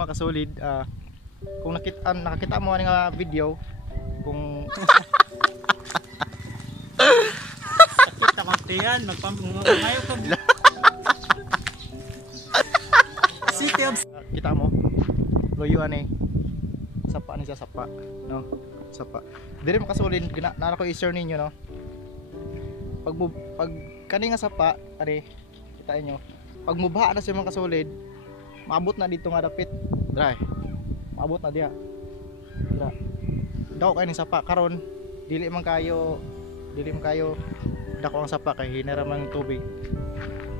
Mga kasolid, kung nakakita mo nga video, kung Kita kontihan, magpampangayo ko. City of kita mo loyuan sapa ni sa sapa, no? Sapa dire makasulid nara ko i-share ninyo, no? Pag kani nga sapa ari kita inyo, pag mubaha na siya mga kasulid, maabot na dito nga dapit dry, maabot na diha dra daw kay ni sapa karon dili man kayo dako ang sapa kay hinara man tubig,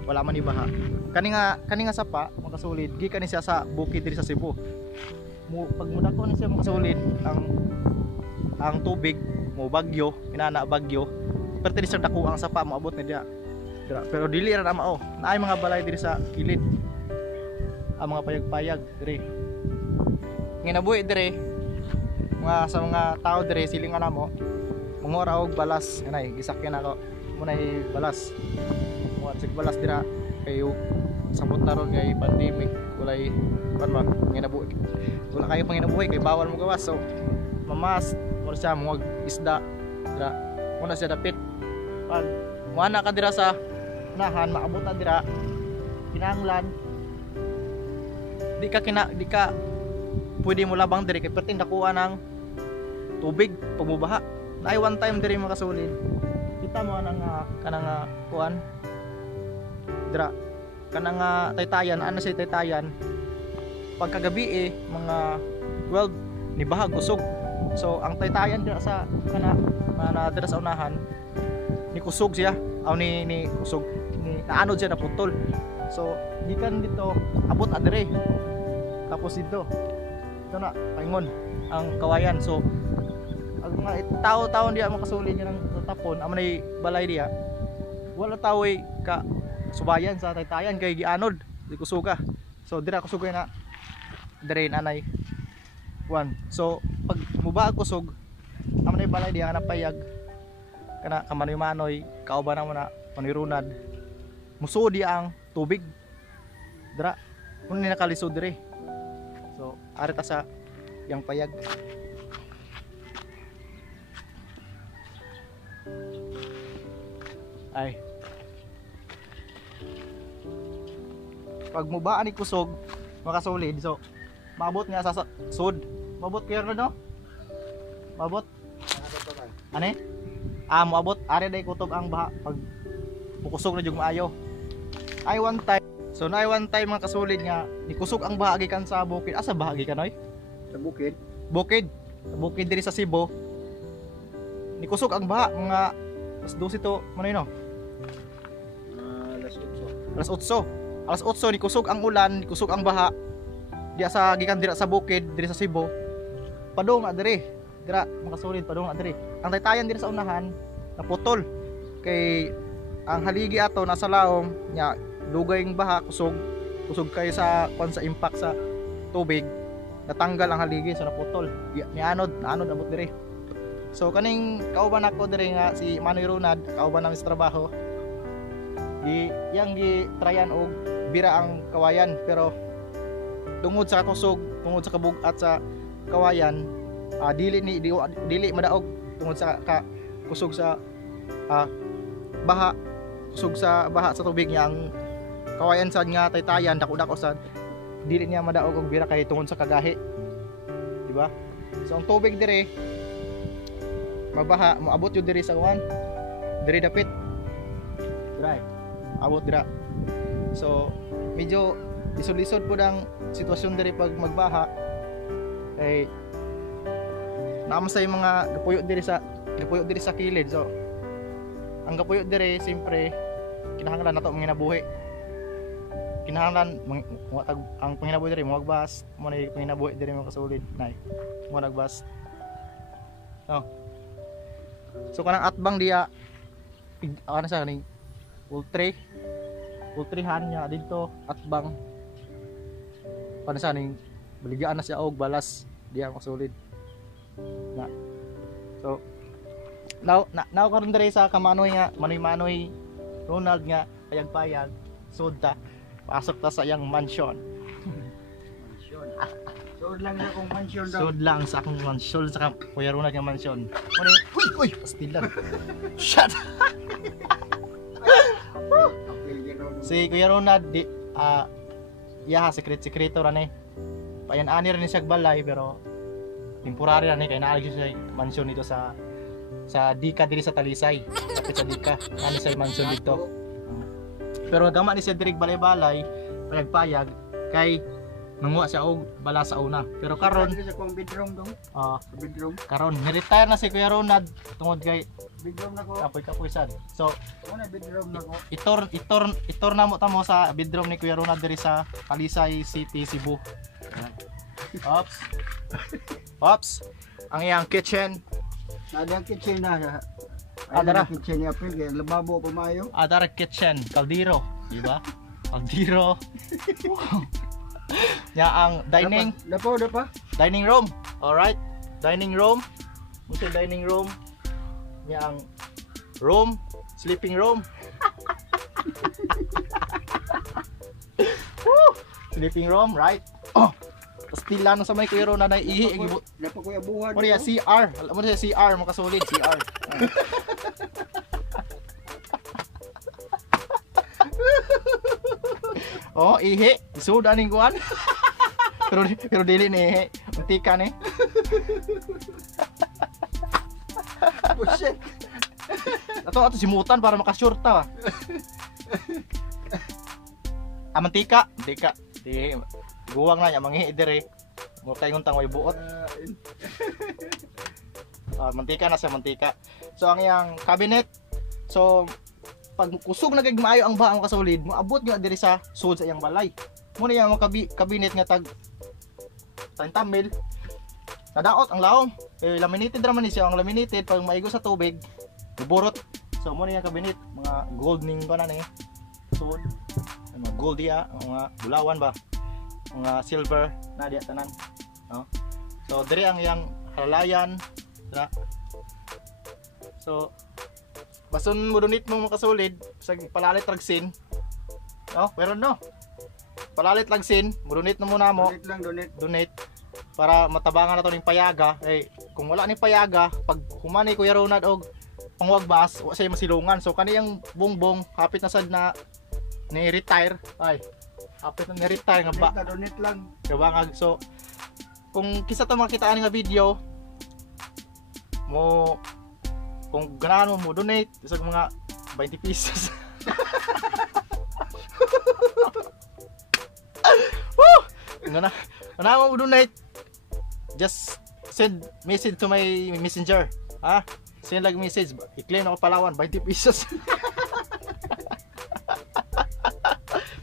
wala man ibaha. Kani nga sapa mga kasulid gikan ni siya sa bukid diri sa Cebu. Pag mudako ni siya mga kasulid, ang tubig mo bagyo, inana bagyo, perti ni siya dako ang sapa moabot na diha. Pero dili ra mao, naay mga balay diri sa kilid. Ang mga payag-payag diri. Nginabuhi diri mga sa mga tao diri silingan namo. Mangora og balas, anay gisakyan ako. Munay balas. Mo sig balas dira kayo samot na ron kay pandemic, walay kan ba nginabuhi. Wala kayo pang nginabuhi kay bawal mo gawas. So mamas mo siya mo isda dira. Muna siya dapit. Pag muana ka dira sa unahan, maabot na dira kinahanglan di ka pwede mo labang diri kay pertin dakuan ng tubig pagmubaha. Naay one time diri mga kasulid, kita mo kanang kuan dira kanang taytayan, ano say taytayan pagkagabi mga 12 ni bahag kusog. So ang taytayan dira sa kana dira sa unahan ni kusog siya aw ni kusog ni naanod siya naputol. So gikan dito abot adre, tapos dito na paingon ang kawayan. So ang mga tao diya makasulid niya ng tapon amanay balay diya, wala tawoy ka subayan sa taytayan kay gianod di kusuga. So dira kusugay na dire nanay one. So pag mubaag kusog amanay balay diya nga napayag kana kamanoy-manoy kauban na mo na panirunad muso di ang tubig dira kun ni nakalisod dire. So arita sa yang payag. Ay pag mubaan ni kusog makasulid, so maabot nga sa sud, maabot kayo no? Maabot ane? Moabot ari day kutob ang baha pag bukusog na jud maayo. Ay one time, so na one time mga kasulid nga nikusog ang baha gikan sa bukid. Asa baha gikan oy? sa bukid. Bukid diri sa Cebu. Nikusog ang baha mga alas 12 to manoy no? Alas 8 nikusog ang ulan, nikusog ang baha. Diya sa gikan dira sa bukid diri sa Cebu. Padung na diri. Dira mga kasulid padung na diri. Ang taytayan diri sa unahan naputol kay ang haligi ato nasa laom nya dugay ang baha, kusog kayo sa kon sa impact sa tubig, natanggal ang haligi so naputol. Naanod abot diri. So kaning kauban ako diri nga si Manoy Ronald, kauban namin sa trabaho. Yang gi tryan og bira ang kawayan, pero tungod sa kusog, tungod sa kabugat sa kawayan, dili madaog tungod sa kusog sa baha, kusog sa baha sa tubig niya ang kawayan sad nga taytayan dako sad dili niya madaog og bira kay tungod sa kagahi, di ba? So ang tubig dire mabaha, moabot yun diri sa kuan diri dapit dry abot dira. So medyo lisod-lisod po ang sitwasyon diri pag magbaha kay naamasay mga gapuyot diri sa kilid. So ang gapuyot diri siyempre kinahanglan nato manginabuhi, kinahanglan ang panginabuhi diri mo magbas mo na panginabuhi diri mga kasulid nay mo nagbas no. So kanang atbang diya ano sa ni ultrihan niya dito atbang paano sa ning baligyan na siya og balas diya makasulid na. So now karon diri sa kamanoy nga Manoy Ronald nga payag-payag sud ta pasok ta sa iyang mansion. Sood lang na kung mansion daw. Sud lang sa akong mansyon sa Kuya Ronald nga mansyon. Muna uy pastilan. Shut. Si Kuya Ronald di iya sekreto ra ni. Payan-ani rin siya balay pero temporary ra ni kay naa siya mansyon dito sa Dika diri sa Talisay. Kapit sa Dika. Ani sa mansyon dito. Pero gama ni siya diri balay-balay, payag-payag kay nanguha siya og bala sa una. Pero karon Sa kong bedroom dong. Bedroom. karon ni-retire na si Kuya Ronald tungod kay Bedroom na ko. kapoy sad. So Ano bedroom na ko? itor na mo tamo sa bedroom ni Kuya Ronald diri sa Talisay City, Cebu. Ops. Ops. Ang iyang kitchen. Nada ang kitchen na. Dara. Kitchen niya pil kay lababo pa maayo. Other kitchen, kaldero, di ba? Kaldero. Ya ang dining Dapo. dining room. Alright. Dining room. Musa dining room. Ya ang room, sleeping room. Woo! Sleeping room, right? Oh. Pastila na sa may Kuya Ronald na ihi. Dapo ko abuhan. Mo niya CR. Alam mo niya CR, makasulid CR. Oh, ihi. Isuda ning kuan. pero dili ni ihi. Mantika ni. Bullshit. Ato simutan para makasyurta. Mantika. Di guwang na niya mangihi dire. Mo kay nguntang way buot. Mantika na sa mantika. So ang iyang cabinet. So pag kusog na kay maayo ang baha mo kasulid, moabot nga diri sa sud sa iyang balay. Mo na yang cabinet nga tag 30 mil. Nadaot ang laom. Laminated ra man ni siya. Ang laminated pag maigo sa tubig, buburot. So mo na yang cabinet, mga gold ning ba na ni. Sud. Mga gold dia, mga bulawan ba. Mga silver na diya tanan. No? So diri ang iyang halayan. So bason mo donate mo makasulid sa palalit ragsin. No, pero no. Palalit ragsin, mo donate na muna mo. Donate para matabangan na to ning payaga. Kung wala ning payaga, pag humani Kuya Ronald og pangwagbas, wa siya masilungan. So kaniyang bongbong hapit na sad na ni retire. Hapit na ni retire nga ba. Donate lang. Kabangag. So kung kisa to makitaan nga video mo, kung ganahan mo donate sa mga 20 pesos. Woo! Ganahan mo donate, just send message to my messenger. Send like message, i-claim ako Palawan 20 pesos.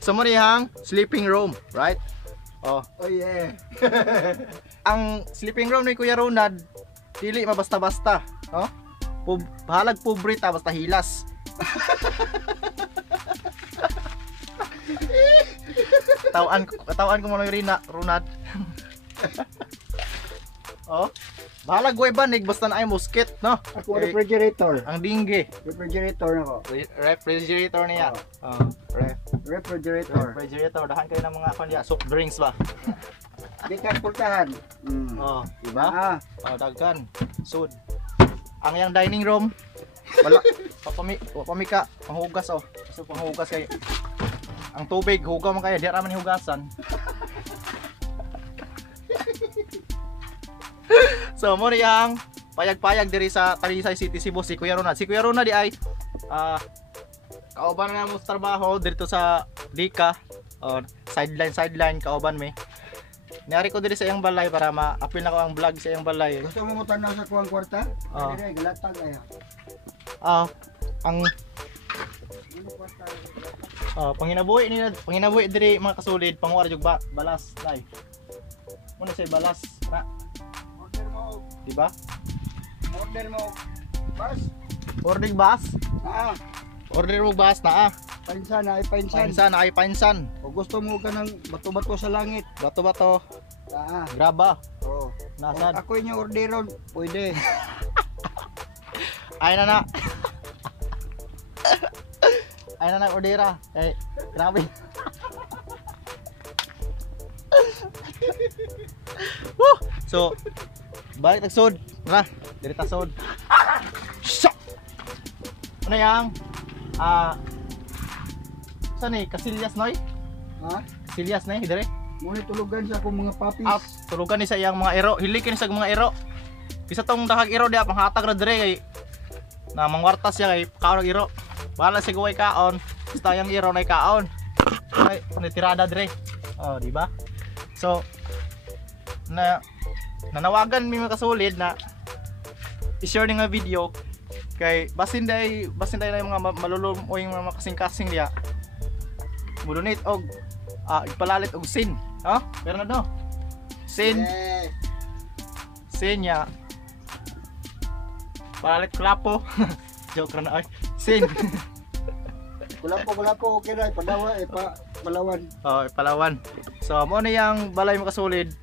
So mo niyang sleeping room, right? Oh yeah. Ang sleeping room ni Kuya Ronald dili mabasta-basta, no? Bahalag pobre ta basta hilas. Tawan ko mo ng Ronald. Oh. Bahalag way banig basta na ay musket, no? Ako refrigerator. Ang dingge. Refrigerator nako. Refrigerator niya. Refrigerator. Refrigerator dahan kayo ng mga kanya soft drinks ba. Di ka pultahan. Oh, di ba? Dagkan. Sud. Ang yang dining room wala papamika panghugas so panghugas kay ang tubig hugaw man kaya di ra man hugasan. So mo yang payag-payag diri sa Talisay City, Cebu si Kuya Ronald. Si Kuya Ronald di ay kauban na mo sa trabaho dito sa Dika. Sideline kauban mi. Nari ko diri sa iyang balay para ma-apil na ko ang vlog sa iyang balay. Gusto mo tanaw sa kuwang kwarta? Dili galatag aya. Ang panginabuhi diri mga kasulid panguwar jug balas nay. Muna say balas na. Order mo. Di ba? Order mo. Bas. Order bus? Order mo bus na Painsan na Painsan na ay painsan. O gusto mo ka ng bato-bato sa langit. Bato-bato. Ah. Graba. Oo. Nasaan? Ako yung orderon. Pwede. Ay na. Ay na ordera. Grabe. So balik tagsod. Na, diri ta sod. Shak. Ano yang saan ni Casillas noy? Ha? Casillas na dire. Muna tulugan sa akong mga papis. Out. Tulugan ni sa iyang mga ero. Hili kini sa mga ero. Bisa tong dahag ero dia panghatag na dire kay na mangwartas siya kay kaon og ero. Bala si guway kaon. Basta yang ero na kaon. Ay, tirada dire. Oh, di ba? So nanawagan mi mga kasulid na i-share nga video kay basin day na yung mga malulum o yung mga kasing-kasing diya. Mulunit og ipalalit og sin. Ha? Pero na do. Sin. Eh, Sin ya. Palalit klapo. Joke na ay. Sin. Kulapo, okay na, Palawan. Oh, Palawan. So mo na yang balay makasulid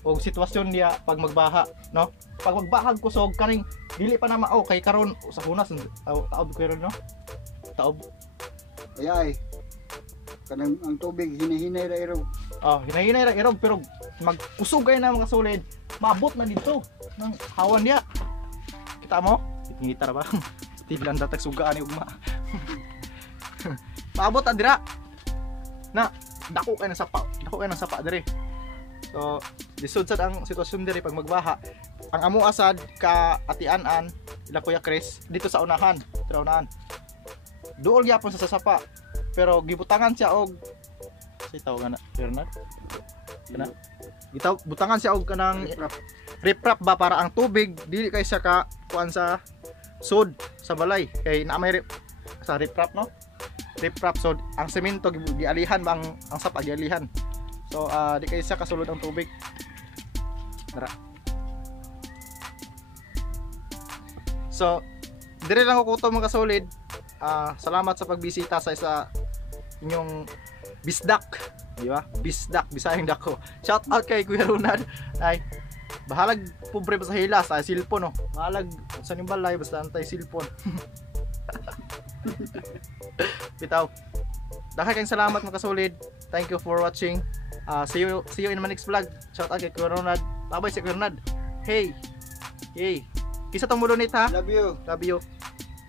og sitwasyon niya pag magbaha, no? Pag magbahag kusog kaning dili pa na mao kay karon sa hunas taob ko ron, no? Taob. Ayay. Kanang ang tubig hinihinay ra irog. Oh, hinahinay ra irog pero mag-usog kay na mga kasulid. Maabot na dito ng hawan niya. Kita mo? Ngita ra ba? Steve lang datag sugaan ni ugma. Maabot na dira. Na dako kay na sapa dire. So, lisod sad ang sitwasyon diri pag magbaha. Ang amo asad ka atianan ila Kuya Chris dito sa unahan, Duol gyapon sa sapa. Pero gibutangan siya og sitaw nga na, Bernard. Kana. Gitaw butangan siya og kanang riprap ba para ang tubig dili kay siya ka kuan sa sud sa balay kay na may sa riprap, no? Riprap so ang semento gialihan ba ang sapa gialihan. So di kay siya kasulod ang tubig. Tara. So dire lang ko kuto mga kasulid. Salamat sa pagbisita sa isa inyong bisdak, di ba? Bisdak bisayang dako. Shout out kay Kuya Ronald. Ay bahalag pobre pa sa hilas, ay cellphone, no. Bahalag sa yung balay basta antay cellphone. Bitaw. Dahil kayong salamat mga kasulid. Thank you for watching. See you in my next vlog. Shout out kay Kuya Ronald. Bye-bye si Kuya Ronald. Hey. Kisa tong mulunit ha. Love you. Love you.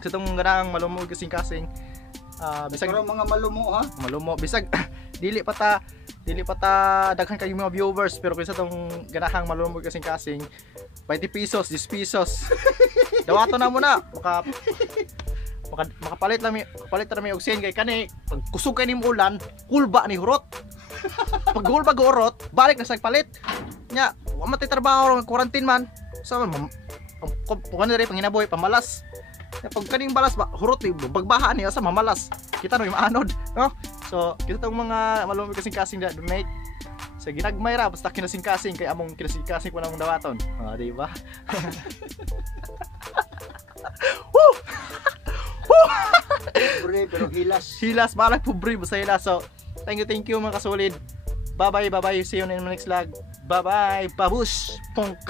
Kisa tong ganang malumog kasing-kasing. Bisag Pero mga malumo ha. malumo bisag dili pa ta daghan kay mga viewers pero kisa tong ganahang malumog kasing-kasing 20 pesos, 10 pesos. Dawato na muna. Makapalit lang mi og sin kay kani pag kusog kay nim ulan, kulba ni hurot. Pag kulba go urot, balik na sa palit. Nya, wa man tay trabaho ng quarantine man. Sa man pag diri panginaboy pamalas. Pag kaning balas ba hurot ni bagbaha ni sa mamalas. Kita no yung anod, no? So, kita tong mga malumog kasing-kasing donate sa ginagmay ra basta kinasing-kasing kay among kinasing-kasing ko namong dawaton. Di ba? Woo! Pobre pero hilas. Hilas balak pobre basta hilas. So, thank you mga kasulid. Bye bye. See you in the next vlog. Bye bye. Babush. Punk.